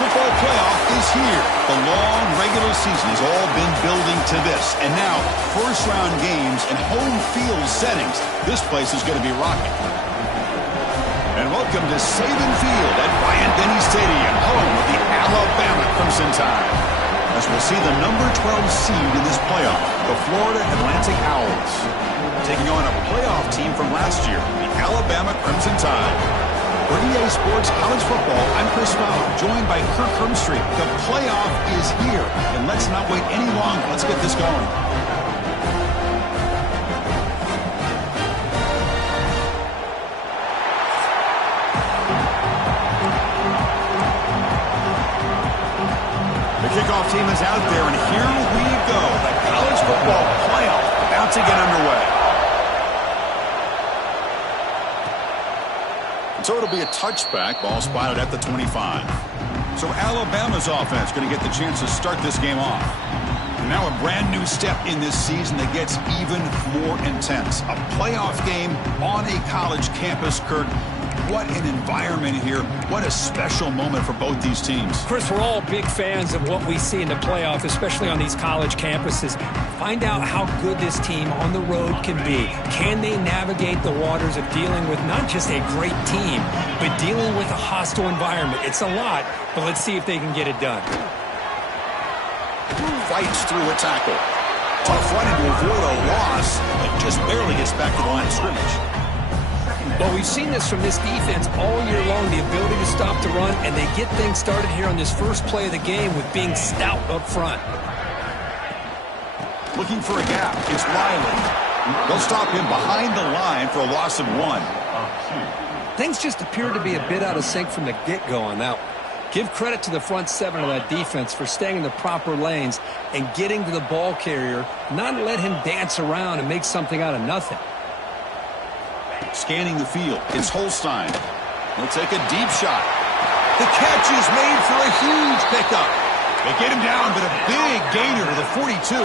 football playoff is here. The long regular season has all been building to this. And now, first-round games and home field settings. This place is going to be rocking. And welcome to Saban Field at Bryant-Denny Stadium, home of the Alabama Crimson Tide. As we'll see the number 12 seed in this playoff, the Florida Atlantic Owls, taking on a playoff team from last year, the Alabama Crimson Tide. For EA Sports College Football, I'm Chris FAU, joined by Kirk Hermstreet. The playoff is here, and let's not wait any longer. Let's get this going. The kickoff team is out there, and here we go. The college football playoff about to get underway. So it'll be a touchback, ball spotted at the 25. So Alabama's offense going to get the chance to start this game off. And now a brand new step in this season that gets even more intense. A playoff game on a college campus, Kirk. What an environment here. What a special moment for both these teams. Chris, we're all big fans of what we see in the playoff, especially on these college campuses. Find out how good this team on the road can be. Can they navigate the waters of dealing with not just a great team, but dealing with a hostile environment? It's a lot, but let's see if they can get it done. Fights through a tackle. Tough running to avoid a loss, but just barely gets back to the line of scrimmage. Well, we've seen this from this defense all year long, the ability to stop the run, and they get things started here on this first play of the game with being stout up front. Looking for a gap. It's Riley. They'll stop him behind the line for a loss of 1. Things just appear to be a bit out of sync from the get-go on that one. Give credit to the front 7 of that defense for staying in the proper lanes and getting to the ball carrier, not let him dance around and make something out of nothing. Scanning the field, it's Holstein. He'll take a deep shot. The catch is made for a huge pickup. They get him down, but a big gainer to the 42.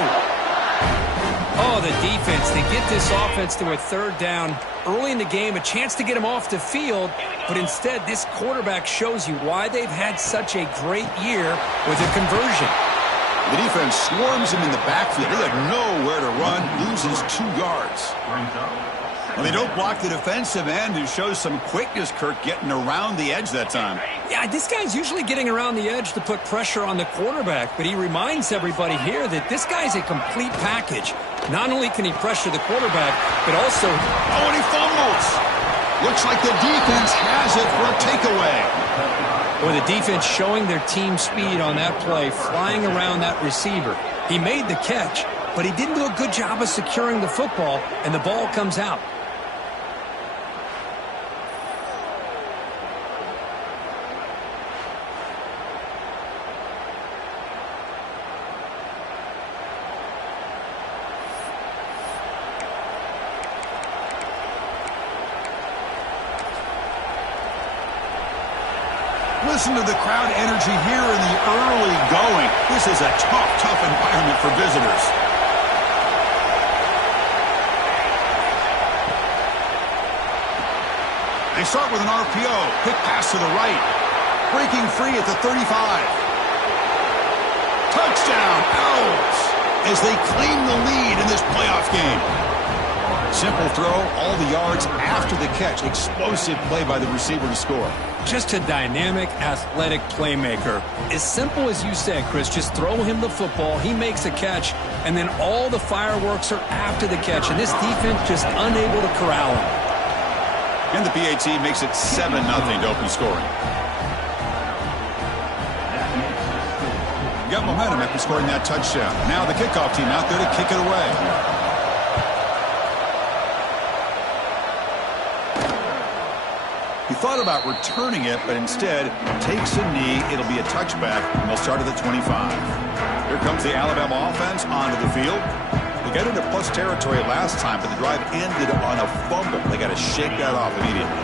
Oh, the defense. They get this offense to a third down early in the game, a chance to get him off the field, but instead this quarterback shows you why they've had such a great year with a conversion. The defense swarms him in the backfield. They have nowhere to run, loses 2 yards. Well, they don't block the defensive end and shows some quickness, Kirk, getting around the edge that time. Yeah, this guy's usually getting around the edge to put pressure on the quarterback, but he reminds everybody here that this guy's a complete package. Not only can he pressure the quarterback, but also... Oh, and he fumbles! Looks like the defense has it for a takeaway. Well, the defense showing their team speed on that play, flying around that receiver. He made the catch, but he didn't do a good job of securing the football, and the ball comes out. Listen to the crowd energy here in the early going. This is a tough environment for visitors. They start with an RPO. Quick pass to the right. Breaking free at the 35. Touchdown, Owls, as they claim the lead in this playoff game. Simple throw, all the yards after the catch. Explosive play by the receiver to score. Just a dynamic, athletic playmaker. As simple as you said, Chris, just throw him the football, he makes a catch, and then all the fireworks are after the catch, and this defense just unable to corral him. And the PAT makes it 7-0 to open scoring. Got momentum after scoring that touchdown. Now the kickoff team out there to kick it away. He thought about returning it, but instead takes a knee. It'll be a touchback, and they'll start at the 25. Here comes the Alabama offense onto the field. They got into plus territory last time, but the drive ended on a fumble. They got to shake that off immediately.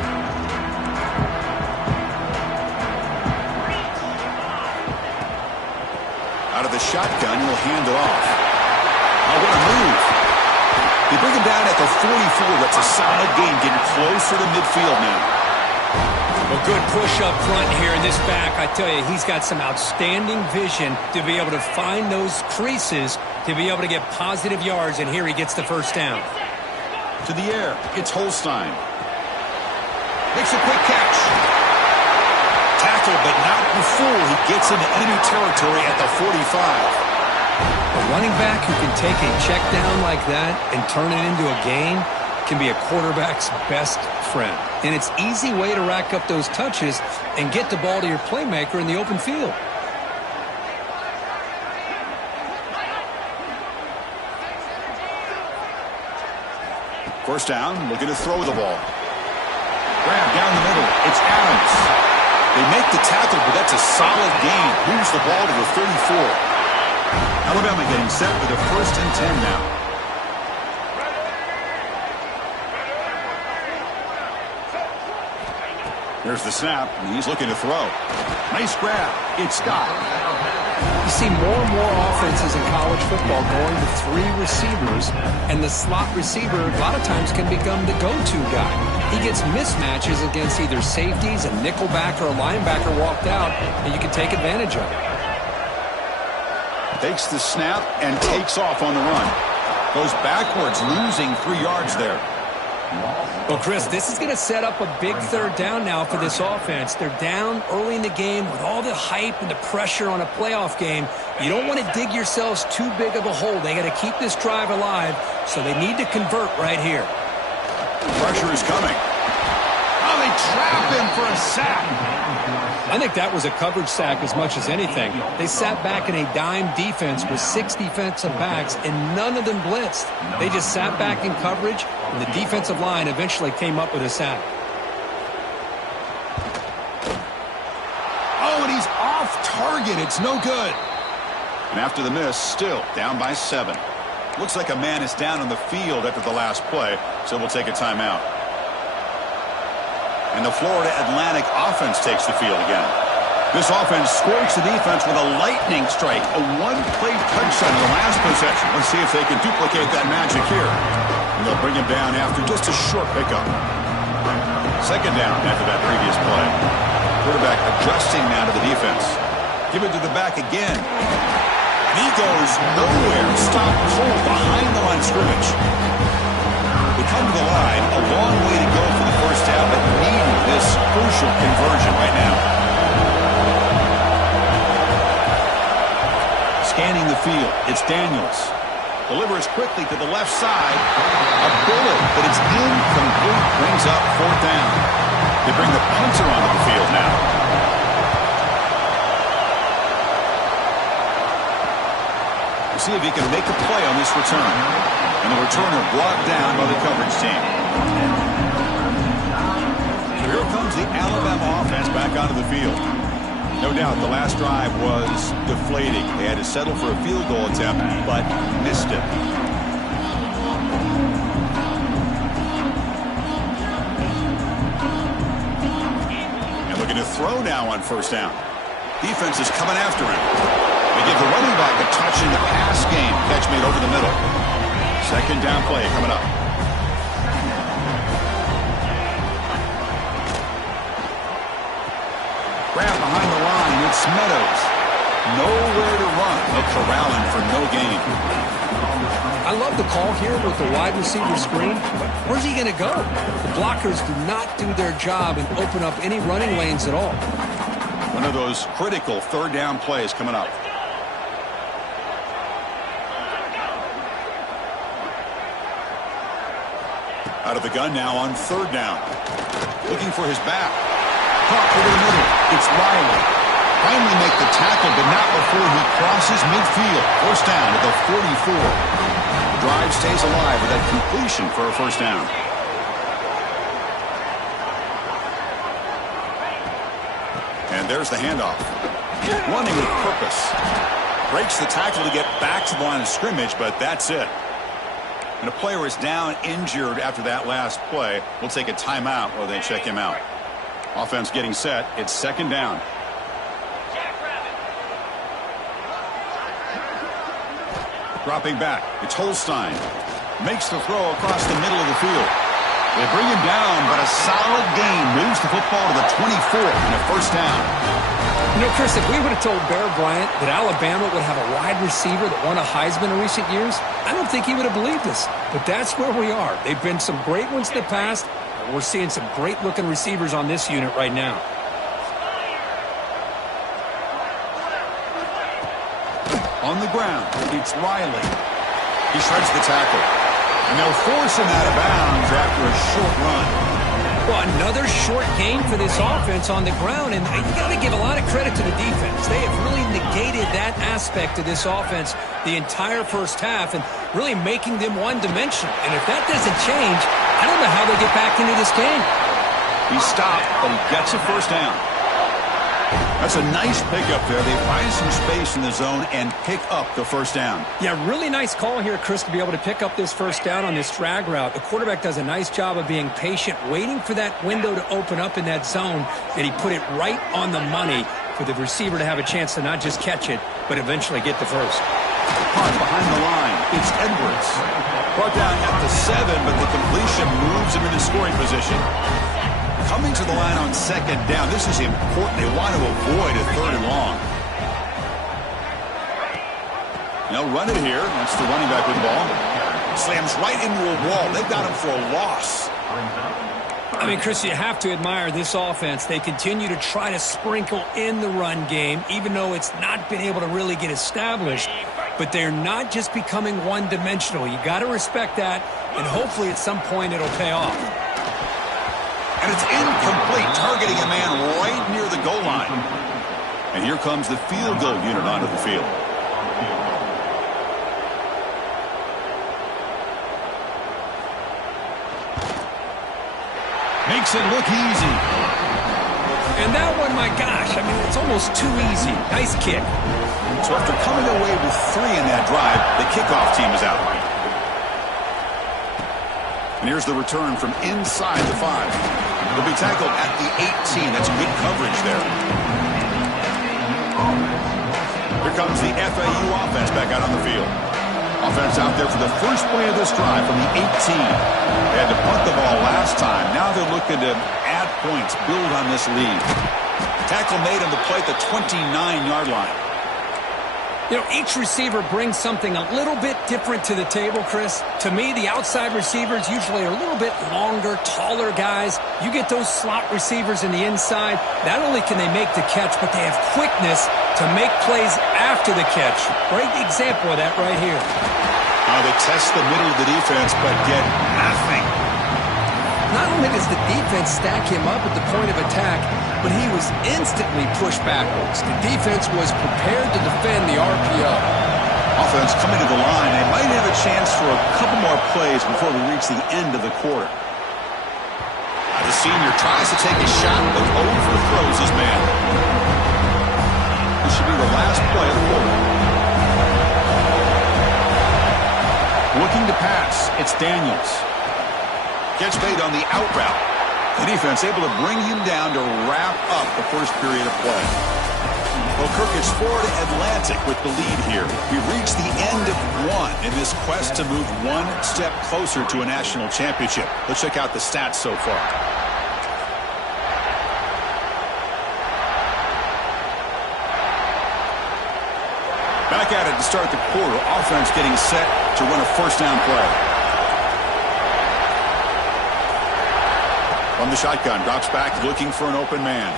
Out of the shotgun, he'll hand it off. Oh, what a move. They bring him down at the 44. That's a solid gain, getting closer to midfield now. Well, good push up front here in this back. I tell you, he's got some outstanding vision to be able to find those creases, to be able to get positive yards, and here he gets the first down. To the air, it's Holstein. Makes a quick catch. Tackle, but not before he gets into enemy territory at the 45. A running back who can take a check down like that and turn it into a gain can be a quarterback's best friend. And it's an easy way to rack up those touches and get the ball to your playmaker in the open field. First down, looking to throw the ball. Grab down the middle. It's Adams. They make the tackle, but that's a solid gain. Moves the ball to the 34. Alabama getting set with a 1st and 10 now. There's the snap, and he's looking to throw. Nice grab. It's Scott. You see more and more offenses in college football going to 3 receivers, and the slot receiver a lot of times can become the go-to guy. He gets mismatches against either safeties, a nickelback, or a linebacker walked out, and you can take advantage of it. Takes the snap and takes off on the run. Goes backwards, losing 3 yards there. Well, Chris, this is going to set up a big 3rd down now for this offense. They're down early in the game with all the hype and the pressure on a playoff game. You don't want to dig yourselves too big of a hole. They got to keep this drive alive, so they need to convert right here. Pressure is coming. Oh, they trap him for a sack. I think that was a coverage sack as much as anything. They sat back in a dime defense with 6 defensive backs, and none of them blitzed. They just sat back in coverage, and the defensive line eventually came up with a sack. Oh, and he's off target. It's no good. And after the miss, still down by 7. Looks like a man is down on the field after the last play, so we'll take a timeout. And the Florida Atlantic offense takes the field again. This offense scorched the defense with a lightning strike, a 1-play touchdown in the last possession. Let's see if they can duplicate that magic here. And they'll bring him down after just a short pickup. 2nd down after that previous play. Quarterback adjusting now to the defense. Give it to the back again. And he goes nowhere. Stopped cold behind the line of scrimmage. They come to the line, a long way to go for the 1st down, but need this crucial conversion right now. Scanning the field, it's Daniels. Delivers quickly to the left side. A bullet, but it's incomplete. Brings up 4th down. They bring the punter onto the field now. We'll see if he can make a play on this return. And the returner brought down by the coverage team. So here comes the Alabama offense back onto the field. No doubt the last drive was deflating. They had to settle for a field goal attempt, but missed it. And looking to throw now on 1st down. Defense is coming after him. They give the running back a touch in the pass game. Catch made over the middle. 2nd down play coming up. Grab behind the line. It's Meadows. Nowhere to run. No corralling for no gain. I love the call here with the wide receiver screen, but where's he going to go? The blockers do not do their job and open up any running lanes at all. One of those critical 3rd down plays coming up. Out of the gun now on 3rd down. Looking for his back. Caught over the middle. It's Riley. Finally make the tackle, but not before he crosses midfield. 1st down at the 44. The drive stays alive with that completion for a 1st down. And there's the handoff. Running with purpose. Breaks the tackle to get back to the line of scrimmage, but that's it. And a player is down injured after that last play. We'll take a timeout while they check him out. Offense getting set. It's 2nd down. Dropping back. It's Holstein. Makes the throw across the middle of the field. They bring him down, but a solid gain moves the football to the 24 and a first down. You know, Chris, if we would have told Bear Bryant that Alabama would have a wide receiver that won a Heisman in recent years, I don't think he would have believed us. But that's where we are. They've been some great ones in the past, and we're seeing some great-looking receivers on this unit right now. On the ground, it's Riley. He shreds the tackle. And they'll force him out of bounds after a short run. Well, another short gain for this offense on the ground, and you got to give a lot of credit to the defense. They have really negated that aspect of this offense the entire first half and really making them one-dimensional. And if that doesn't change, I don't know how they get back into this game. He stopped, but he gets a first down. That's a nice pickup there. They find some space in the zone and pick up the first down. Yeah, really nice call here, Chris, to be able to pick up this first down on this drag route. The quarterback does a nice job of being patient, waiting for that window to open up in that zone, and he put it right on the money for the receiver to have a chance to not just catch it, but eventually get the first. Punt behind the line. It's Edwards. Brought down at the 7, but the completion moves him into scoring position. Coming to the line on second down. This is important. They want to avoid a third and long. They'll run it here. That's the running back with the ball. Slams right into a wall. They've got him for a loss. I mean, Chris, you have to admire this offense. They continue to try to sprinkle in the run game, even though it's not been able to really get established. But they're not just becoming one-dimensional. You got to respect that, and hopefully at some point it'll pay off. And it's incomplete, targeting a man right near the goal line. And here comes the field goal unit onto the field. Makes it look easy. And that one, my gosh, I mean, it's almost too easy. Nice kick. So after coming away with 3 in that drive, the kickoff team is out. And here's the return from inside the 5. He'll be tackled at the 18. That's good coverage there. Here comes the FAU offense back out on the field. Offense out there for the first play of this drive from the 18. They had to punt the ball last time. Now they're looking to add points, build on this lead. Tackle made on the play at the 29-yard line. You know, each receiver brings something a little bit different to the table, Chris. To me, the outside receivers usually are a little bit longer, taller guys. You get those slot receivers in the inside, not only can they make the catch, but they have quickness to make plays after the catch. Great example of that right here. They test the middle of the defense, but get nothing. Not only does the defense stack him up at the point of attack, but he was instantly pushed backwards. The defense was prepared to defend the RPO. Offense coming to the line. They might have a chance for a couple more plays before we reach the end of the quarter. The senior tries to take a shot, but overthrows his man. This should be the last play of the quarter. Looking to pass. It's Daniels. Gets made on the out route. The defense able to bring him down to wrap up the first period of play. Well, Kirk, it's Florida Atlantic with the lead here. We've reached the end of one in this quest to move one step closer to a national championship. Let's check out the stats so far. Back at it to start the quarter. Offense getting set to run a first down play. From the shotgun, drops back, looking for an open man.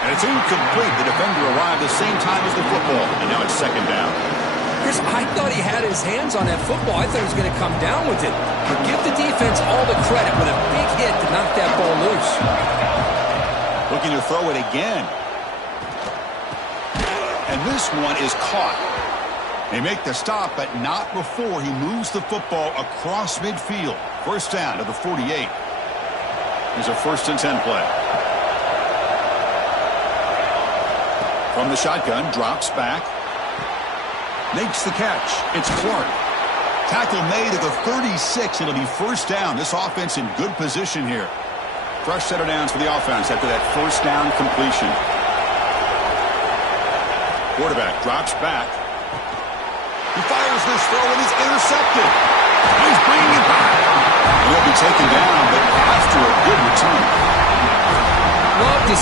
And it's incomplete. The defender arrived the same time as the football, and now it's second down. Chris, I thought he had his hands on that football. I thought he was going to come down with it. But give the defense all the credit with a big hit to knock that ball loose. Looking to throw it again. And this one is caught. They make the stop, but not before he moves the football across midfield. First down to the 48. Here's a 1st and 10 play. From the shotgun, drops back. Makes the catch. It's Clark. Tackle made at the 36. It'll be first down. This offense in good position here. Fresh set of downs for the offense after that first down completion. Quarterback drops back. He fires this throw and is intercepted. He's bringing it back. And he'll be taken down, but after a good return.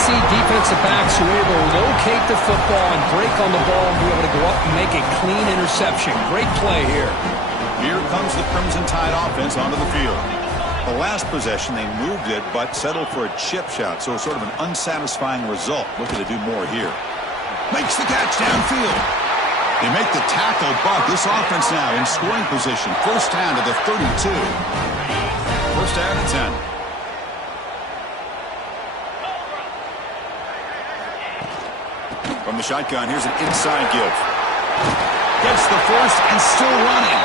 see defensive backs who are able to locate the football and break on the ball and be able to go up and make a clean interception. Great play here. Here comes the Crimson Tide offense onto the field. The last possession, they moved it, but settled for a chip shot, so sort of an unsatisfying result. Looking to do more here. Makes the catch downfield. They make the tackle, but this offense now in scoring position. First down to the 32. First down and 10. From the shotgun, here's an inside give. Gets the first and still running.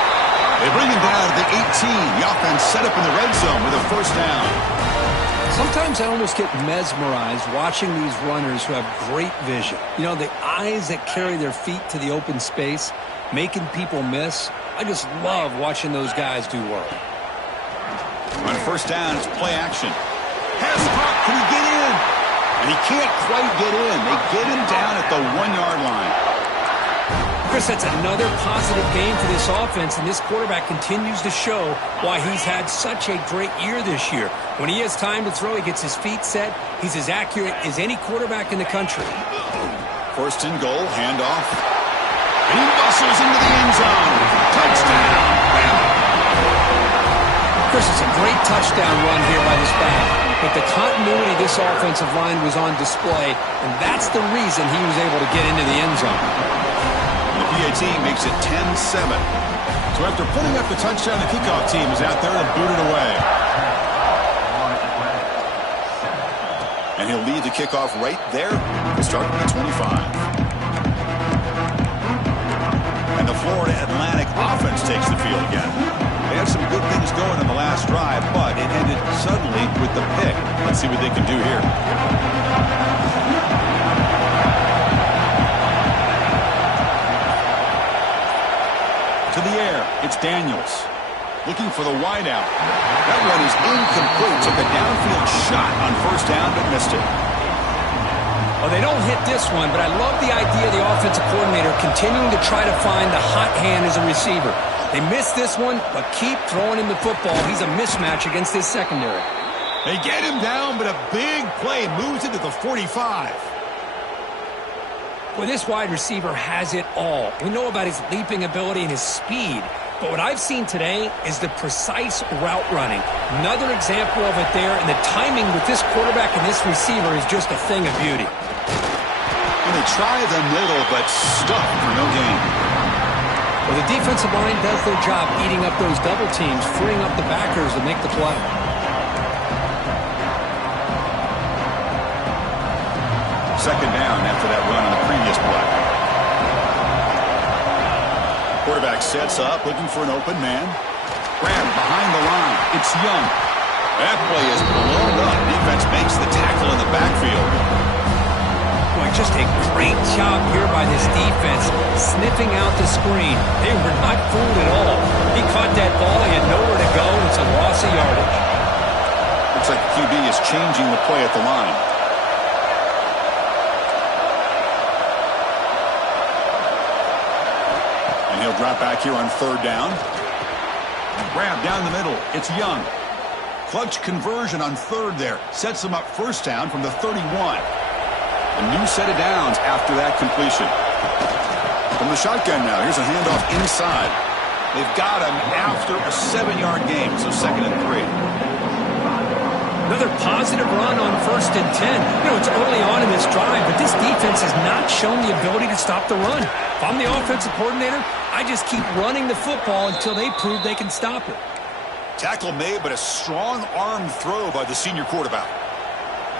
They bring him down to the 18. The offense set up in the red zone with a first down. Sometimes I almost get mesmerized watching these runners who have great vision. You know, the eyes that carry their feet to the open space, making people miss. I just love watching those guys do work. On first down, it's play action. Pass caught. Can he get in? And he can't quite get in. They get him down at the 1-yard line. Chris, that's another positive game for this offense, and this quarterback continues to show why he's had such a great year this year. When he has time to throw, he gets his feet set. He's as accurate as any quarterback in the country. First and goal, handoff. And he muscles into the end zone. Touchdown. Chris, it's a great touchdown run here by this back. But the continuity of this offensive line was on display, and that's the reason he was able to get into the end zone. The PAT makes it 10-7. So after putting up the touchdown, the kickoff team is out there to boot it away. And he'll lead the kickoff right there to start at the 25. And the Florida Atlantic offense takes the field again. They had some good things going in the last drive, but it ended suddenly with the pick. Let's see what they can do here. To the air, it's Daniels. Looking for the wideout. That one is incomplete. Took a downfield shot on first down, but missed it. Well, they don't hit this one, but I love the idea of the offensive coordinator continuing to try to find the hot hand as a receiver. They missed this one, but keep throwing him the football. He's a mismatch against this secondary. They get him down, but a big play moves it to the 45. Well, this wide receiver has it all. We know about his leaping ability and his speed, but what I've seen today is the precise route running. Another example of it there, and the timing with this quarterback and this receiver is just a thing of beauty. And they try the middle, but stuck for no gain. Well, the defensive line does their job eating up those double teams, freeing up the backers to make the play. Second down after that run on the previous play. Quarterback sets up, looking for an open man. Grab behind the line. It's Young. That play is blown up. Defense makes the tackle in the backfield. Boy, just a great job here by this defense, sniffing out the screen. They were not fooled at all. He caught that ball. He had nowhere to go. It's a loss of yardage. Looks like the QB is changing the play at the line. And he'll drop back here on third down. Grab down the middle. It's Young. Clutch conversion on third there. Sets him up first down from the 31. A new set of downs after that completion. From the shotgun now, here's a handoff inside. They've got him after a 7-yard gain, so 2nd and 3. Another positive run on 1st and 10. You know, it's early on in this drive, but this defense has not shown the ability to stop the run. If I'm the offensive coordinator, I just keep running the football until they prove they can stop it. Tackle made, but a strong arm throw by the senior quarterback.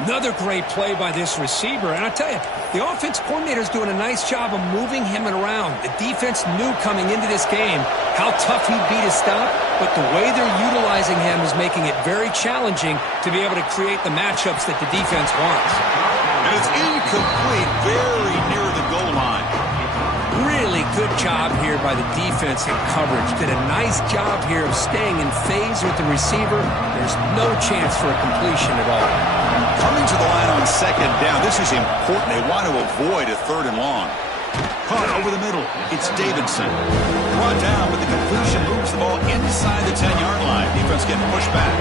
Another great play by this receiver. And I tell you, the offense coordinator is doing a nice job of moving him around. The defense knew coming into this game how tough he'd be to stop, but the way they're utilizing him is making it very challenging to be able to create the matchups that the defense wants. And it's incomplete, very near the goal line. Really good job here by the defense in coverage. Did a nice job here of staying in phase with the receiver. There's no chance for a completion at all. Coming to the line on second down. This is important. They want to avoid a 3rd and long. Caught over the middle. It's Davidson. Brought down, but the completion moves the ball inside the 10-yard line. Defense getting pushed back.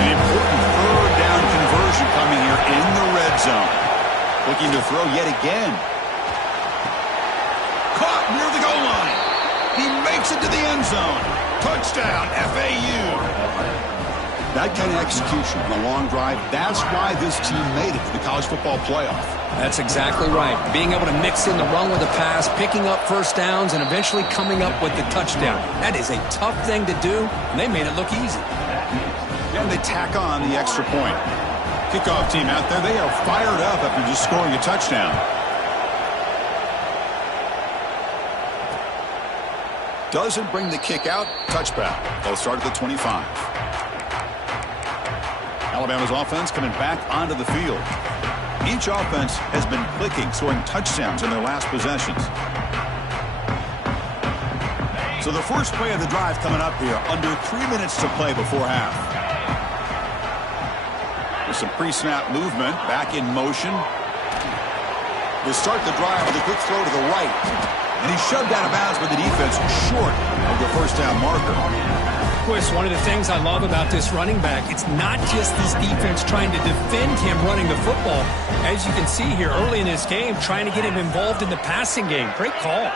An important 3rd down conversion coming here in the red to throw yet again. Caught near the goal line. He makes it to the end zone. Touchdown, FAU. That kind of execution on a long drive, that's why this team made it to the college football playoff. That's exactly right. Being able to mix in the run with the pass, picking up first downs, and eventually coming up with the touchdown. That is a tough thing to do, and they made it look easy. And they tack on the extra point. Kickoff team out there, they are fired up after just scoring a touchdown. Doesn't bring the kick out. Touchback. They'll start at the 25. Alabama's offense coming back onto the field. Each offense has been clicking, scoring touchdowns in their last possessions. So the first play of the drive coming up here, under 3 minutes to play before half. With some pre-snap movement, back in motion. They start the drive with a quick throw to the right. And he's shoved out of bounds by the defense short of the first down marker. Chris, one of the things I love about this running back, it's not just this defense trying to defend him running the football. As you can see here early in this game, trying to get him involved in the passing game. Great call.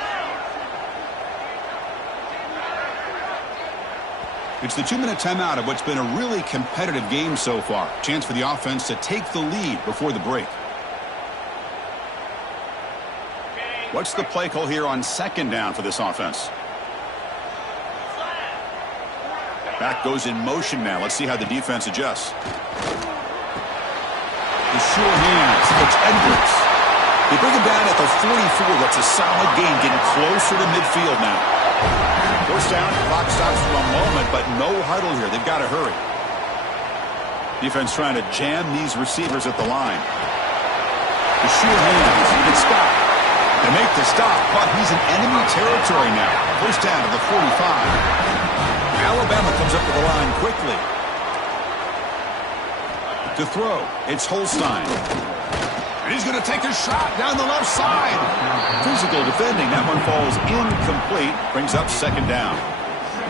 It's the 2-minute timeout of what's been a really competitive game so far. Chance for the offense to take the lead before the break. What's the play call here on second down for this offense? Back goes in motion now. Let's see how the defense adjusts. The sure hands. It's Edwards. They bring him down at the 44. That's a solid gain, getting closer to midfield now. First down, clock stops for a moment, but no huddle here. They've got to hurry. Defense trying to jam these receivers at the line. The sure hands. It's stopped. They make the stop, but he's in enemy territory now. First down to the 45. Alabama comes up to the line quickly. To throw, it's Holstein. And he's going to take a shot down the left side. Physical defending. That one falls incomplete. Brings up second down.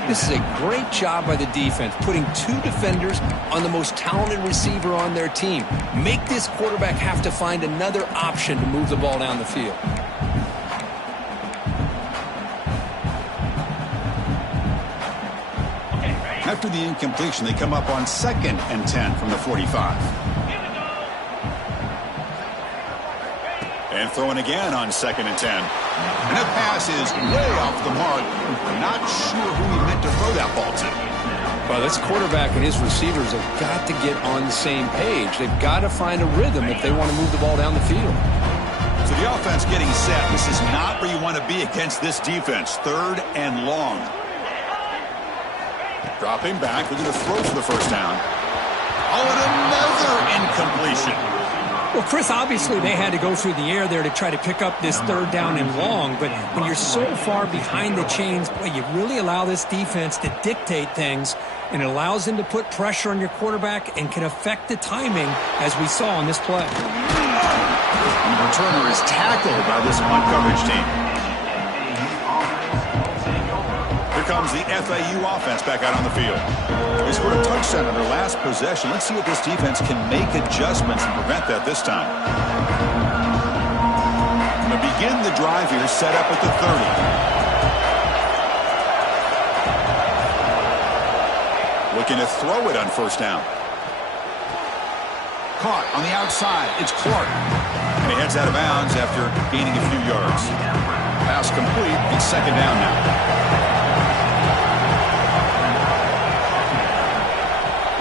This is a great job by the defense, putting two defenders on the most talented receiver on their team. Make this quarterback have to find another option to move the ball down the field. After the incompletion, they come up on 2nd and 10 from the 45. And throwing again on 2nd and 10. And that pass is way off the mark. Not sure who he meant to throw that ball to. Well, this quarterback and his receivers have got to get on the same page. They've got to find a rhythm if they want to move the ball down the field. So the offense getting set. This is not where you want to be against this defense. 3rd and long. Dropping back, looking to throw for the first down. Oh, and another incompletion. Well, Chris, obviously they had to go through the air there to try to pick up this 3rd down and long, but when you're so far behind the chains, boy, you really allow this defense to dictate things, and it allows them to put pressure on your quarterback and can affect the timing, as we saw on this play. And the returner is tackled by this punt coverage team. Here comes the FAU offense back out on the field. They scored a touchdown on their last possession. Let's see if this defense can make adjustments and prevent that this time. Going to begin the drive here, set up at the 30. Looking to throw it on first down. Caught on the outside. It's Clark. And he heads out of bounds after gaining a few yards. Pass complete. It's second down now.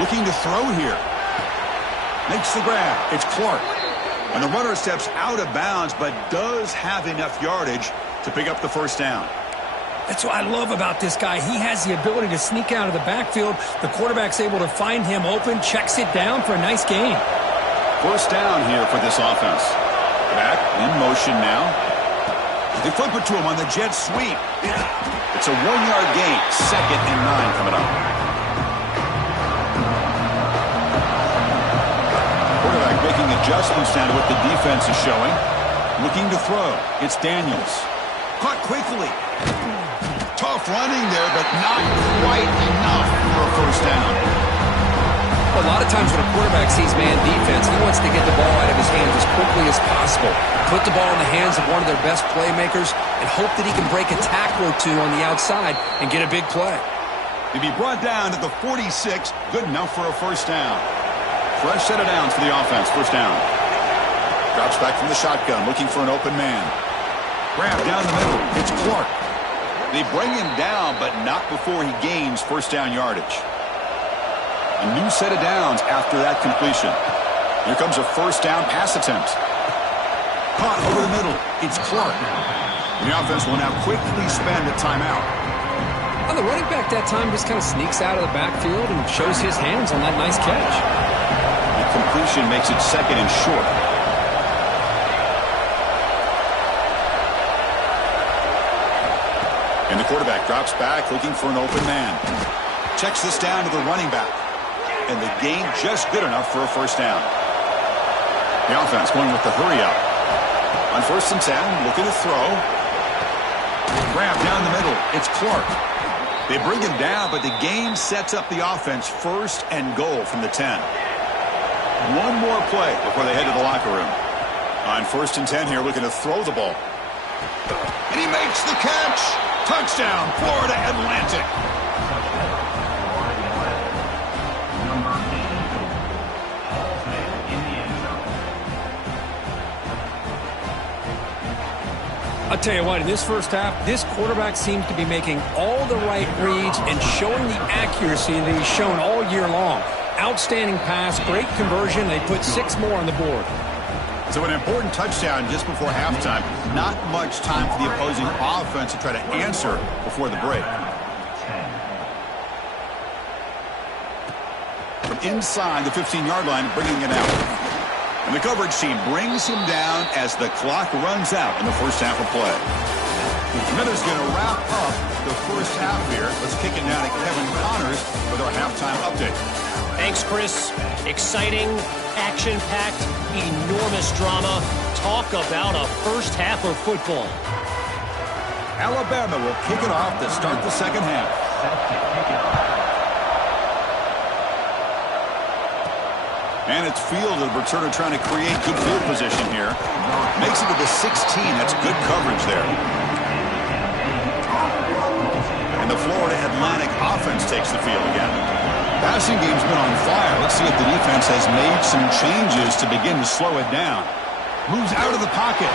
Looking to throw here. Makes the grab. It's Clark. And the runner steps out of bounds, but does have enough yardage to pick up the first down. That's what I love about this guy. He has the ability to sneak out of the backfield. The quarterback's able to find him open, checks it down for a nice gain. First down here for this offense. Back in motion now. They flip it to him on the jet sweep. It's a 1-yard gain. 2nd and 9 coming up. Quarterback making adjustments now to what the defense is showing. Looking to throw. It's Daniels. Caught quickly. Tough running there, but not quite enough for a first down. A lot of times when a quarterback sees man defense, he wants to get the ball out of his hands as quickly as possible. Put the ball in the hands of one of their best playmakers and hope that he can break a tackle or two on the outside and get a big play. To be brought down at the 46, good enough for a first down. Fresh set of downs for the offense, first down. Drops back from the shotgun, looking for an open man. Grab down the middle, it's Clark. They bring him down, but not before he gains first down yardage. A new set of downs after that completion. Here comes a first down pass attempt. Caught over the middle, it's Clark. The offense will now quickly spend a timeout. Well, the running back that time just kind of sneaks out of the backfield and shows his hands on that nice catch. The completion makes it second and short. And the quarterback drops back, looking for an open man. Checks this down to the running back. And the gain just good enough for a first down. The offense going with the hurry up. On first and 10, looking to throw. Grab down the middle. It's Clark. They bring him down, but the gain sets up the offense first and goal from the 10. One more play before they head to the locker room. On first and 10 here, looking to throw the ball. And he makes the catch. Touchdown, Florida Atlantic. I'll tell you what, in this first half, this quarterback seems to be making all the right reads and showing the accuracy that he's shown all year long. Outstanding pass, great conversion. They put 6 more on the board. So an important touchdown just before halftime. Not much time for the opposing offense to try to answer before the break. From inside the 15-yard line, bringing it out. And the coverage team brings him down as the clock runs out in the first half of play. Miller's going to wrap up the first half here. Let's kick it down to Kevin Connors with our halftime update. Thanks, Chris. Exciting, action-packed, enormous drama. Talk about a first half of football. Alabama will kick it off to start the second half. And it's Field, the returner, trying to create good field position here. Makes it to the 16. That's good coverage there. And the Florida Atlantic offense takes the field again. Passing game's been on fire. Let's see if the defense has made some changes to begin to slow it down. Moves out of the pocket.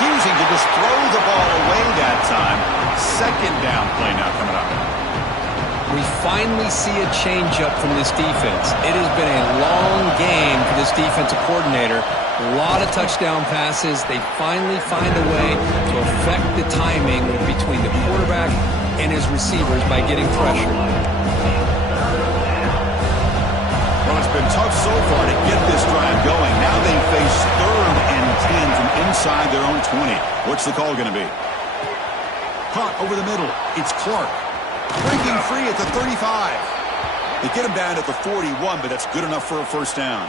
Choosing to just throw the ball away that time. Second down play now coming up. We finally see a change-up from this defense. It has been a long game for this defensive coordinator. A lot of touchdown passes. They finally find a way to affect the timing between the quarterback and his receivers by getting pressure. Well, it's been tough so far to get this drive going. Now they face 3rd and 10 from inside their own 20. What's the call going to be? Caught over the middle. It's Clark. Breaking free at the 35. They get him down at the 41, but that's good enough for a first down.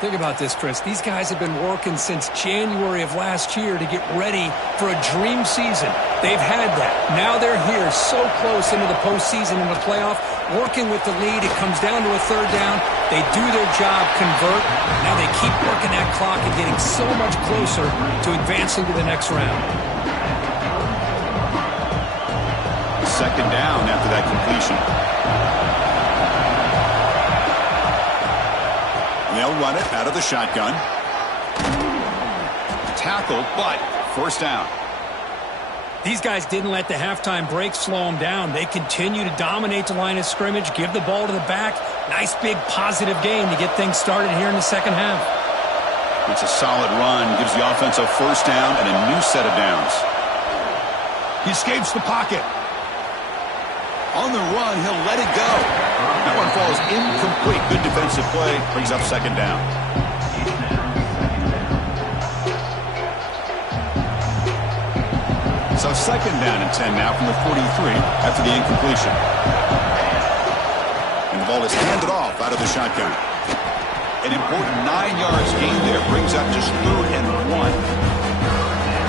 Think about this, Chris. These guys have been working since January of last year to get ready for a dream season. They've had that. Now they're here so close into the postseason and the playoff, working with the lead. It comes down to a 3rd down. They do their job, convert. Now they keep working that clock and getting so much closer to advancing to the next round. Second down after that completion. They'll run it out of the shotgun. Tackle, but first down. These guys didn't let the halftime break slow them down. They continue to dominate the line of scrimmage, give the ball to the back. Nice big positive game to get things started here in the second half. It's a solid run. Gives the offense a first down and a new set of downs. He escapes the pocket. On the run, he'll let it go. That one falls incomplete. Good defensive play. Brings up second down. So second down and 10 now from the 43 after the incompletion. And the ball is handed off out of the shotgun. An important 9 yards gain there. Brings up just 3rd and 1.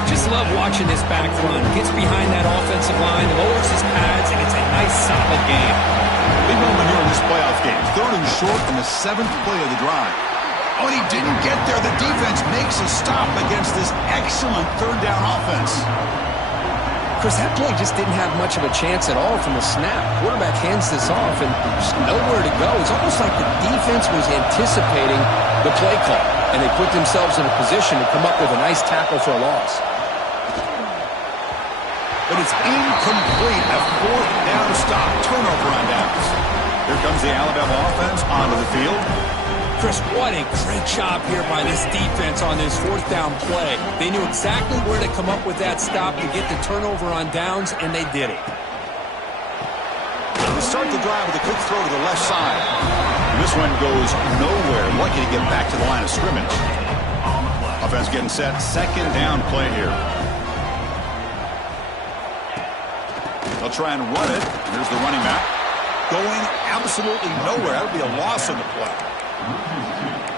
Just love watching this back run. Gets behind that offensive line, lowers his pads, and it's a nice, solid game. Big moment here in this playoff game. 3rd and short in the 7th play of the drive. Oh, and he didn't get there. The defense makes a stop against this excellent third down offense. Chris, that play just didn't have much of a chance at all from the snap. Quarterback hands this off and there's nowhere to go. It's almost like the defense was anticipating the play call, and they put themselves in a position to come up with a nice tackle for a loss. But it's incomplete. A fourth down stop. Turnover on downs. Here comes the Alabama offense onto the field. Chris, what a great job here by this defense on this fourth down play. They knew exactly where to come up with that stop to get the turnover on downs, and they did it. They start the drive with a quick throw to the left side. And this one goes nowhere. Lucky to get back to the line of scrimmage. Offense getting set. Second down play here. They'll try and run it. Here's the running back. Going absolutely nowhere. That would be a loss on the play.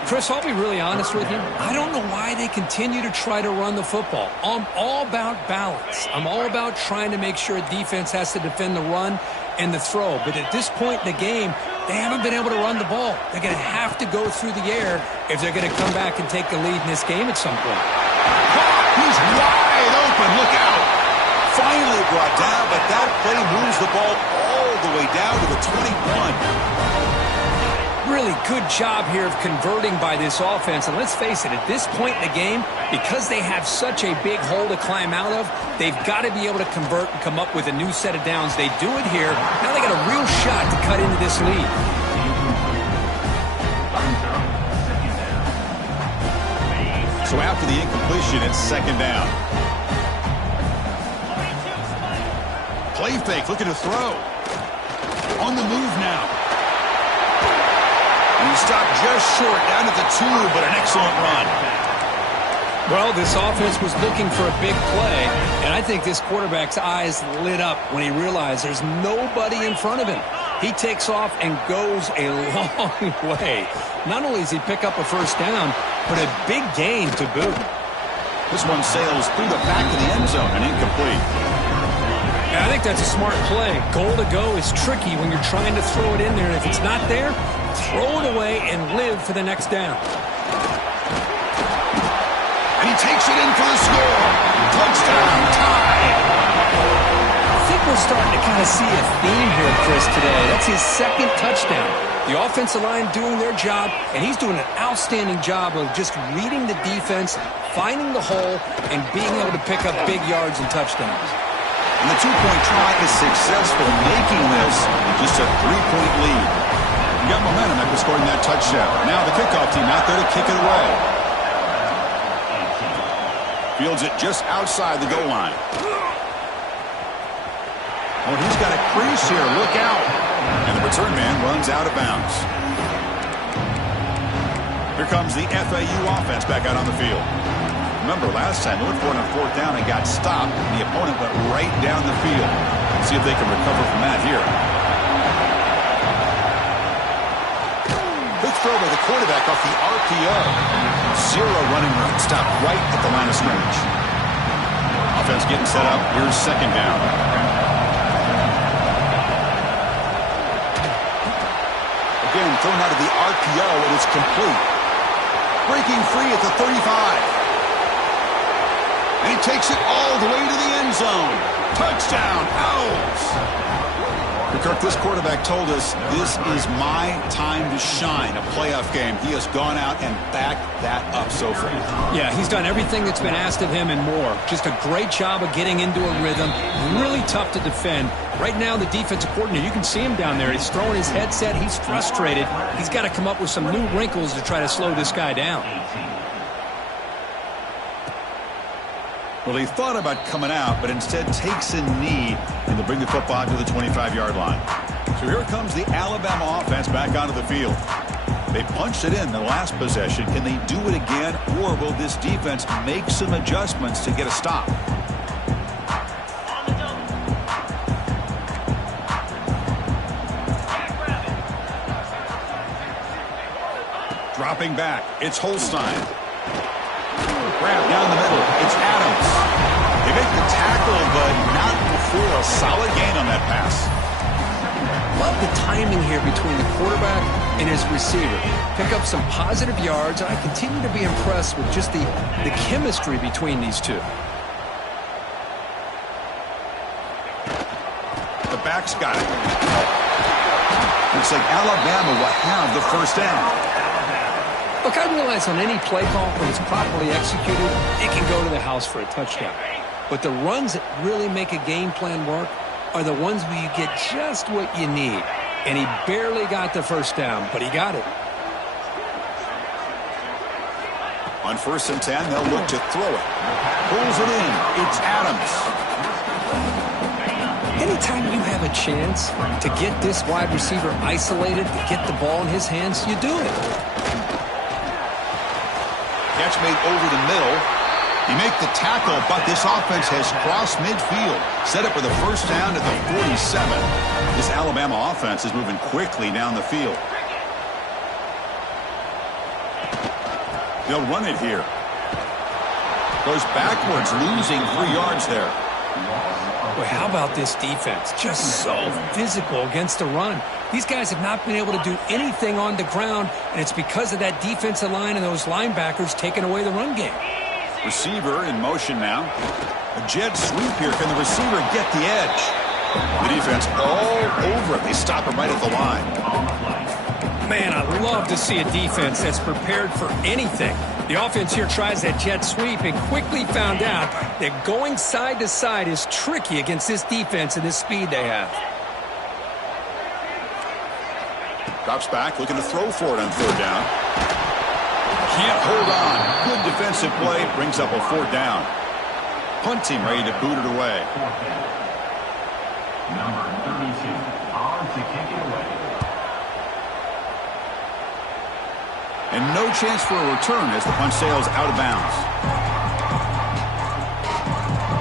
Chris, I'll be really honest with you. I don't know why they continue to try to run the football. I'm all about balance. I'm all about trying to make sure a defense has to defend the run and the throw. But at this point in the game, they haven't been able to run the ball. They're going to have to go through the air if they're going to come back and take the lead in this game at some point. He's wide open. Look out. Finally brought down, but that play moves the ball all the way down to the 21. Really good job here of converting by this offense. And let's face it, at this point in the game, because they have such a big hole to climb out of, they've got to be able to convert and come up with a new set of downs. They do it here. Now they got a real shot to cut into this lead. So after the incompletion, it's second down. Play fake, looking to throw. On the move now. And he stopped just short, down at the 2, but an excellent run. Well, this offense was looking for a big play, and I think this quarterback's eyes lit up when he realized there's nobody in front of him. He takes off and goes a long way. Not only does he pick up a first down, but a big gain to boot. This one sails through the back of the end zone and incomplete. Yeah, I think that's a smart play. Goal to go is tricky when you're trying to throw it in there, and if it's not there, throw it away and live for the next down. And he takes it in for the score. Touchdown, tied. I think we're starting to kind of see a theme here, Chris, today. That's his second touchdown. The offensive line doing their job, and he's doing an outstanding job of just reading the defense, finding the hole, and being able to pick up big yards and touchdowns. And the two-point try is successful, making this just a three-point lead. You got momentum after scoring that touchdown. Now the kickoff team out there to kick it away. Fields it just outside the goal line. Oh, he's got a crease here. Look out. And the return man runs out of bounds. Here comes the FAU offense back out on the field. Remember, last time they went for it on fourth down and got stopped, and the opponent went right down the field. See if they can recover from that here. Quick throw by the quarterback off the RPO. Zero running room. Stopped right at the line of scrimmage. Offense getting set up. Here's second down. Again, thrown out of the RPO, and it's complete. Breaking free at the 35. And he takes it all the way to the end zone. Touchdown, Owls. Kirk, this quarterback told us this is my time to shine, a playoff game. He has gone out and backed that up so far. Yeah, he's done everything that's been asked of him and more. Just a great job of getting into a rhythm. Really tough to defend. Right now, the defensive coordinator, you can see him down there. He's throwing his headset. He's frustrated. He's got to come up with some new wrinkles to try to slow this guy down. Well, he thought about coming out, but instead takes a knee and to bring the football to the 25-yard line. So here comes the Alabama offense back onto the field. They punched it in the last possession. Can they do it again, or will this defense make some adjustments to get a stop? Dropping back, it's Holstein. Grab down the middle, it's Adams. They make the tackle, but not before a solid gain on that pass. Love the timing here between the quarterback and his receiver. pick up some positive yards, and I continue to be impressed with just the chemistry between these two. The back's got it. Looks like Alabama will have the first down. Look, I realize on any play call, when it's properly executed, it can go to the house for a touchdown. But the runs that really make a game plan work are the ones where you get just what you need. And he barely got the first down, but he got it. On 1st and 10, they'll look to throw it. Pulls it in. It's Adams. Anytime you have a chance to get this wide receiver isolated, to get the ball in his hands, you do it. Catch made over the middle. He make the tackle, but this offense has crossed midfield. Set up for the first down at the 47. This Alabama offense is moving quickly down the field. They'll run it here. Goes backwards, losing 3 yards there. Boy, how about this defense? Just so physical against the run. These guys have not been able to do anything on the ground, and it's because of that defensive line and those linebackers taking away the run game. Receiver in motion now. A jet sweep here. Can the receiver get the edge? The defense all over it. They stop him right at the line. Man, I love to see a defense that's prepared for anything. The offense here tries that jet sweep and quickly found out that going side to side is tricky against this defense and this speed they have. Drops back, looking to throw for it on 3rd down. Can't hold on. Good defensive play. Brings up a 4th down. Punt team ready to boot it away. Number 32, on to kick it away. And no chance for a return as the punt sails out of bounds.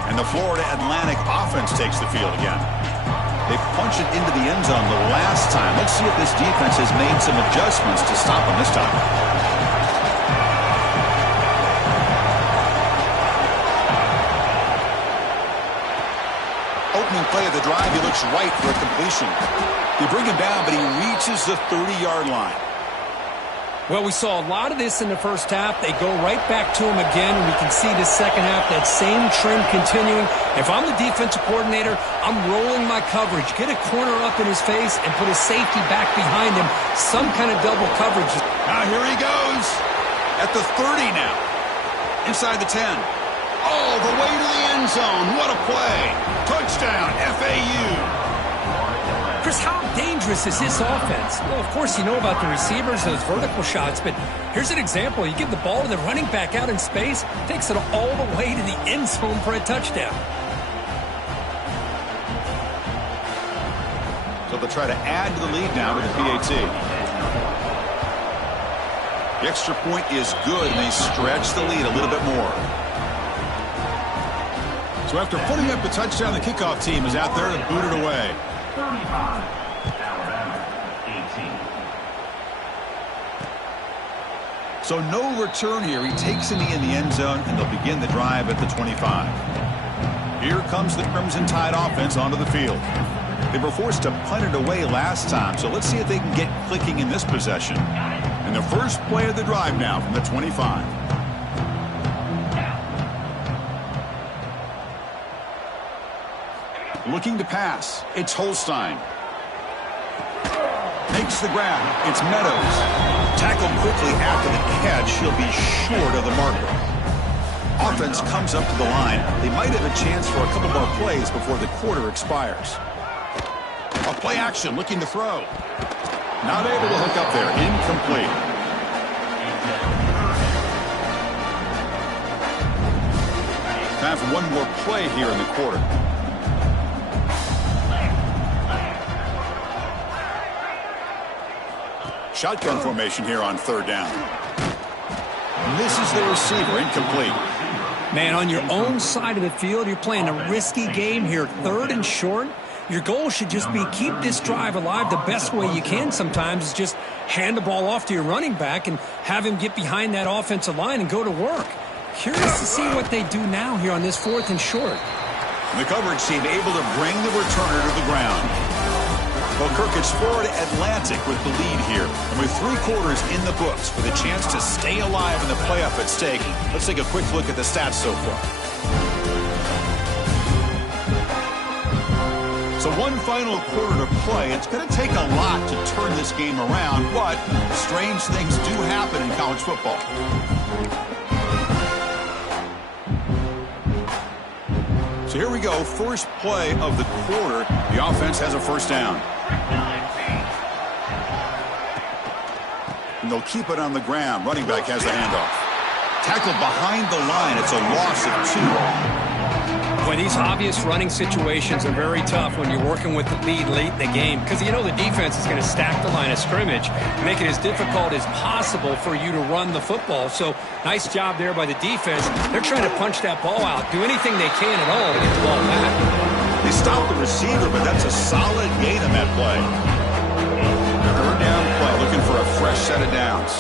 And the Florida Atlantic offense takes the field again. They punch it into the end zone the last time. Let's see if this defense has made some adjustments to stop them this time. Opening play of the drive, he looks right for a completion. They bring him down, but he reaches the 30-yard line. Well, we saw a lot of this in the first half. They go right back to him again, and we can see the second half, that same trend continuing. If I'm the defensive coordinator, I'm rolling my coverage. Get a corner up in his face and put a safety back behind him. Some kind of double coverage. Now here he goes. At the 30 now. Inside the 10. All the way to the end zone. What a play. Touchdown, FAU. Chris, how dangerous is this offense? Well, of course, you know about the receivers, those vertical shots, but here's an example. You give the ball to the running back out in space, takes it all the way to the end zone for a touchdown. So they'll try to add to the lead now with the PAT. The extra point is good, and they stretch the lead a little bit more. So after putting up the touchdown, the kickoff team is out there to boot it away. 35, Alabama, 18. So no return here. He takes in the end zone, and they'll begin the drive at the 25. Here comes the Crimson Tide offense onto the field. They were forced to punt it away last time, so let's see if they can get clicking in this possession. And the first play of the drive now from the 25. Looking to pass. It's Holstein. Makes the grab. It's Meadows. Tackled quickly after the catch. He'll be short of the marker. Offense comes up to the line. They might have a chance for a couple more plays before the quarter expires. A play action looking to throw. Not able to hook up there. Incomplete. Time for one more play here in the quarter. Shotgun formation here on 3rd down. Misses the receiver, incomplete. Man, on your own side of the field, you're playing a risky game here, 3rd and short. Your goal should just be keep this drive alive the best way you can sometimes is just hand the ball off to your running back and have him get behind that offensive line and go to work. Curious to see what they do now here on this 4th and short. The coverage team able to bring the returner to the ground. Well, Kirk, it's Florida Atlantic with the lead here. And with 3 quarters in the books with a chance to stay alive in the playoff at stake, let's take a quick look at the stats so far. So one final quarter to play. It's going to take a lot to turn this game around, but strange things do happen in college football. So here we go, first play of the quarter. The offense has a first down. And they'll keep it on the ground. Running back has the handoff. Tackled behind the line. It's a loss of 2. Boy, these obvious running situations are very tough when you're working with the lead late in the game because you know the defense is going to stack the line of scrimmage, make it as difficult as possible for you to run the football. So nice job there by the defense. They're trying to punch that ball out, do anything they can at all to get the ball back. They stopped the receiver, but that's a solid gain on that play. Third down play, looking for a fresh set of downs.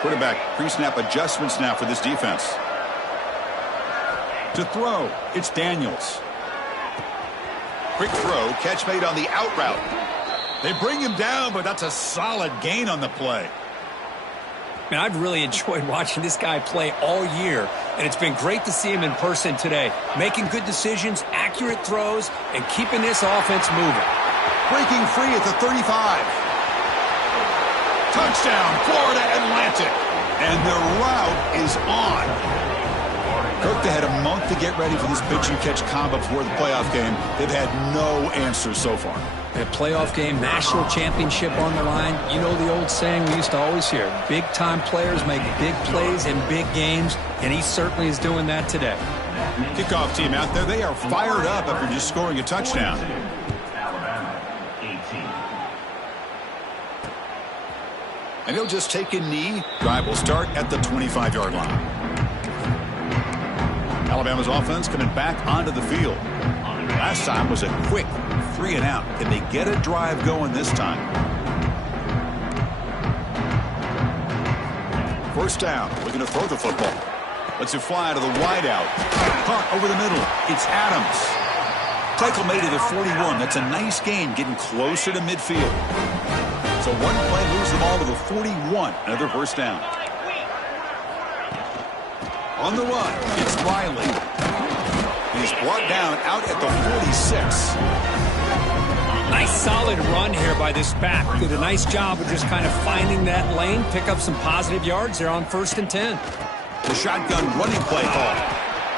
Quarterback pre-snap adjustments now for this defense. To throw, it's Daniels. Quick throw, catch made on the out route. They bring him down, but that's a solid gain on the play. Man, I've really enjoyed watching this guy play all year, and it's been great to see him in person today. Making good decisions, accurate throws, and keeping this offense moving. Breaking free at the 35. Touchdown, Florida Atlantic. And the route is on. Kirk, they had a month to get ready for this pitch and catch combo before the playoff game. They've had no answers so far. A playoff game, national championship on the line. You know the old saying we used to always hear, big-time players make big plays in big games, and he certainly is doing that today. Kickoff team out there, they are fired up after just scoring a touchdown. Alabama, 18. And he'll just take a knee. Drive will start at the 25-yard line. Alabama's offense coming back onto the field. Last time was a quick 3-and-out. Can they get a drive going this time? First down. Looking to throw the football. Lets it fly to the wideout. Punt over the middle. It's Adams. Tackle made at the 41. That's a nice gain, getting closer to midfield. So one play moves the ball to the 41. Another first down. On the run, it's Riley. He's brought down out at the 46. Nice solid run here by this back. Did a nice job of just kind of finding that lane, pick up some positive yards there on 1st and 10. The shotgun running play call.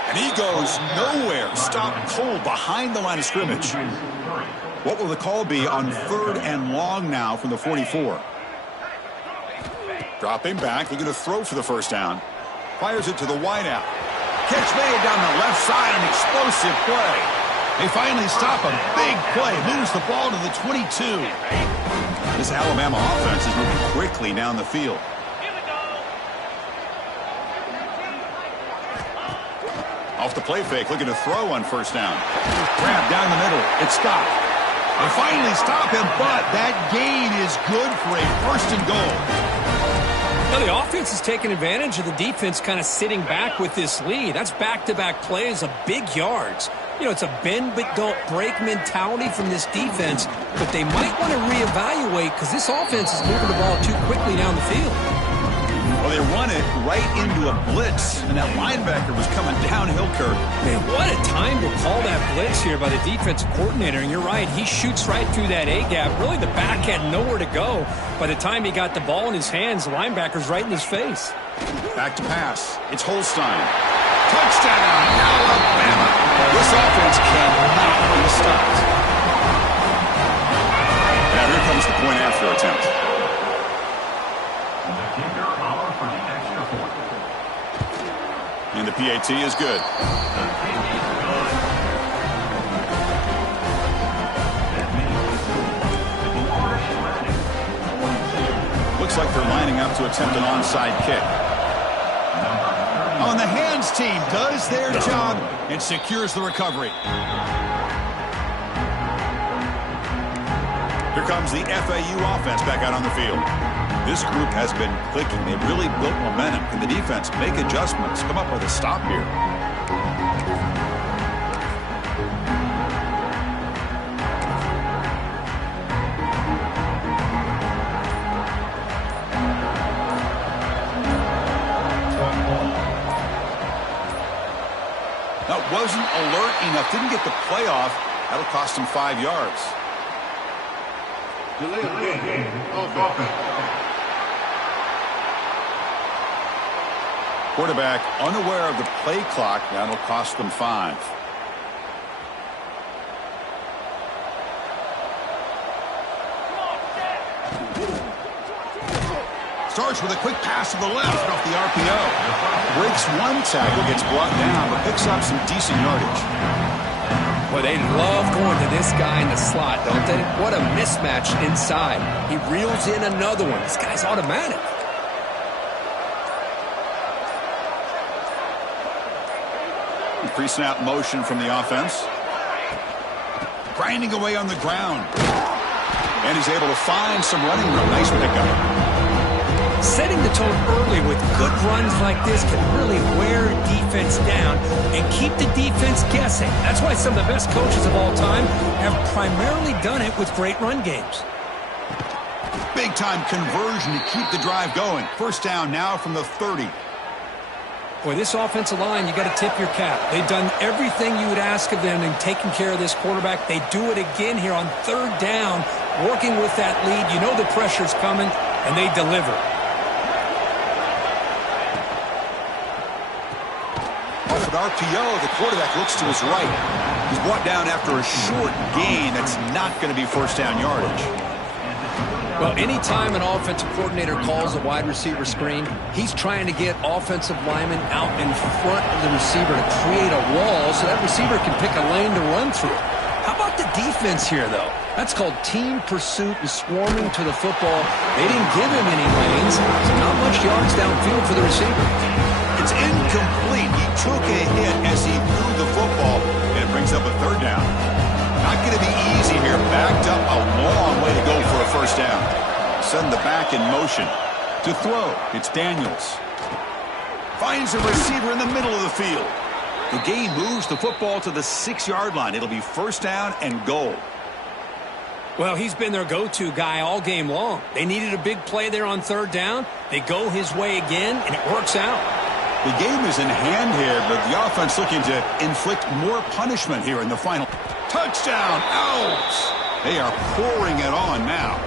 And he goes nowhere. Stopped cold behind the line of scrimmage. What will the call be on 3rd and long now from the 44? Dropping back, looking to throw for the first down. Fires it to the wideout. Catch made down the left side, an explosive play. They finally stop a big play. Moves the ball to the 22. This Alabama offense is moving quickly down the field. Off the play fake, looking to throw on first down. Grab down the middle. It's Scott. They finally stop him, but that gain is good for a 1st and goal. Now the offense is taking advantage of the defense kind of sitting back with this lead. That's back-to-back plays of big yards. You know, it's a bend but don't break mentality from this defense, but they might want to reevaluate because this offense is moving the ball too quickly down the field. Well, they run it right into a blitz, and that linebacker was coming downhill, Kirk. Man, what a time to call that blitz here by the defensive coordinator. And you're right, he shoots right through that A-gap. Really, the back had nowhere to go. By the time he got the ball in his hands, the linebacker's right in his face. Back to pass. It's Holstein. Touchdown, Alabama. This offense cannot be stopped. Now here comes the point after attempt. And the PAT is good. Looks like they're lining up to attempt an onside kick. On the hands team does their job and secures the recovery. Here comes the FAU offense back out on the field. This group has been clicking. They've really built momentum. Can the defense make adjustments? Come up with a stop here. wasn't alert enough, didn't get the play off. That'll cost him 5 yards. Delay of game. Offense. Quarterback unaware of the play clock. That'll cost them 5. Starts with a quick pass to the left off the RPO. Breaks one tackle, gets brought down, but picks up some decent yardage. Well, they love going to this guy in the slot, don't they? What a mismatch inside. He reels in another one. This guy's automatic. Pre-snap motion from the offense. Grinding away on the ground. And he's able to find some running room. Nice pickup. Setting the tone early with good runs like this can really wear defense down and keep the defense guessing. That's why some of the best coaches of all time have primarily done it with great run games. Big-time conversion to keep the drive going. First down now from the 30. Boy, this offensive line, you got to tip your cap. They've done everything you would ask of them in taking care of this quarterback. They do it again here on third down, working with that lead. You know the pressure's coming, and they deliver. Off an RPO, the quarterback looks to his right. He's brought down after a short gain. That's not going to be first down yardage. Well, anytime an offensive coordinator calls a wide receiver screen, he's trying to get offensive linemen out in front of the receiver to create a wall so that receiver can pick a lane to run through. How about the defense here, though? That's called team pursuit and swarming to the football. They didn't give him any lanes, so not much yards downfield for the receiver. It's incomplete. He took a hit as he threw the football, and it brings up a third down. Not going to be easy here. Backed up a long way to go for a first down. Send the back in motion. To throw, it's Daniels. Finds a receiver in the middle of the field. The gain moves the football to the 6-yard line. It'll be first down and goal. Well, he's been their go-to guy all game long. They needed a big play there on third down. They go his way again, and it works out. The game is in hand here, but the offense looking to inflict more punishment here in the final. Touchdown, Owls! They are pouring it on now.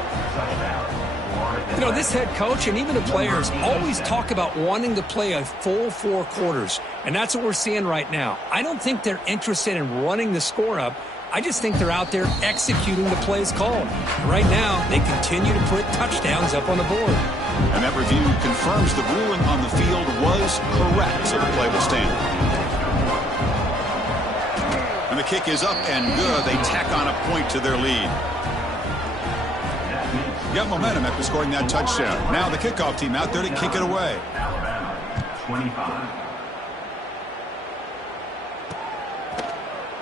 You know, this head coach and even the players always talk about wanting to play a full 4 quarters, and that's what we're seeing right now. I don't think they're interested in running the score up. I just think they're out there executing the plays called. Right now, they continue to put touchdowns up on the board. And that review confirms the ruling on the field was correct, so the play will stand. And the kick is up and good. They tack on a point to their lead. Got momentum after scoring that touchdown. Now the kickoff team out there to kick it away. Alabama, 25.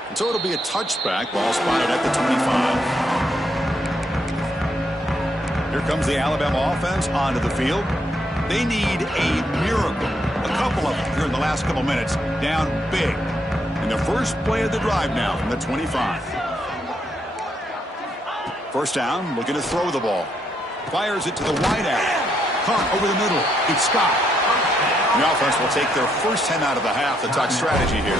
And so it'll be a touchback. Ball spotted at the 25. Here comes the Alabama offense onto the field. They need a miracle. A couple of them here in the last couple minutes. Down big. And the first play of the drive now from the 25. First down, looking to throw the ball. Fires it to the wide out. Caught over the middle. It's Scott. The offense will take their first 10 out of the half. The talk strategy here.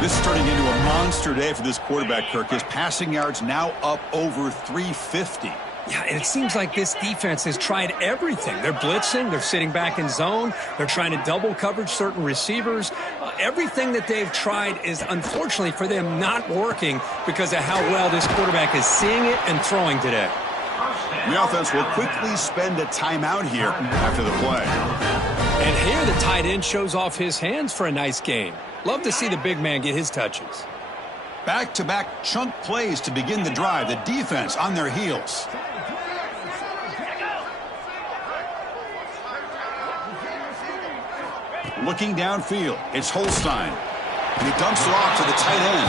This is turning into a monster day for this quarterback, Kirk. His passing yards now up over 350. Yeah, and it seems like this defense has tried everything. They're blitzing. They're sitting back in zone. They're trying to double coverage certain receivers. Everything that they've tried is, unfortunately for them, not working because of how well this quarterback is seeing it and throwing today. The offense will quickly spend a timeout here after the play. And here the tight end shows off his hands for a nice gain. Love to see the big man get his touches. Back-to-back chunk plays to begin the drive. The defense on their heels. Looking downfield, it's Holstein. And he dumps it off to the tight end.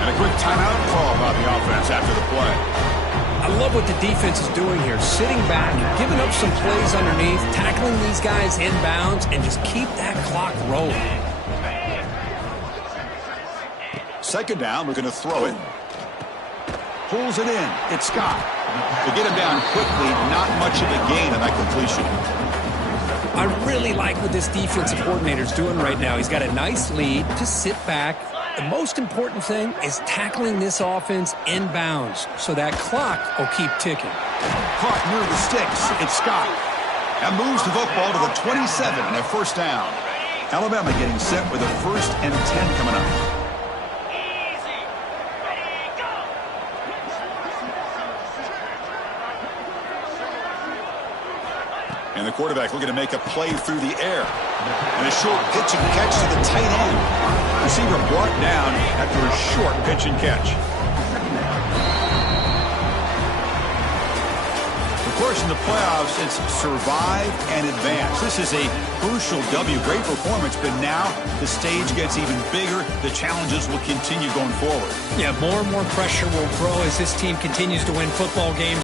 And a quick timeout call by the offense after the play. I love what the defense is doing here. Sitting back, giving up some plays underneath, tackling these guys inbounds, and just keep that clock rolling. Second down, we're going to throw it. Pulls it in. It's Scott. To get him down quickly, not much of a gain on that completion. I really like what this defensive coordinator is doing right now. He's got a nice lead. Just sit back. The most important thing is tackling this offense inbounds so that clock will keep ticking. Caught near the sticks. It's Scott. That moves the football to the 27 and a first down. Alabama getting set with a 1st and 10 coming up. And the quarterback looking to make a play through the air. And a short pitch and catch to the tight end. Receiver brought down after a short pitch and catch. Of course, in the playoffs, it's survive and advance. This is a crucial W. Great performance, but now the stage gets even bigger. The challenges will continue going forward. Yeah, more and more pressure will grow as this team continues to win football games.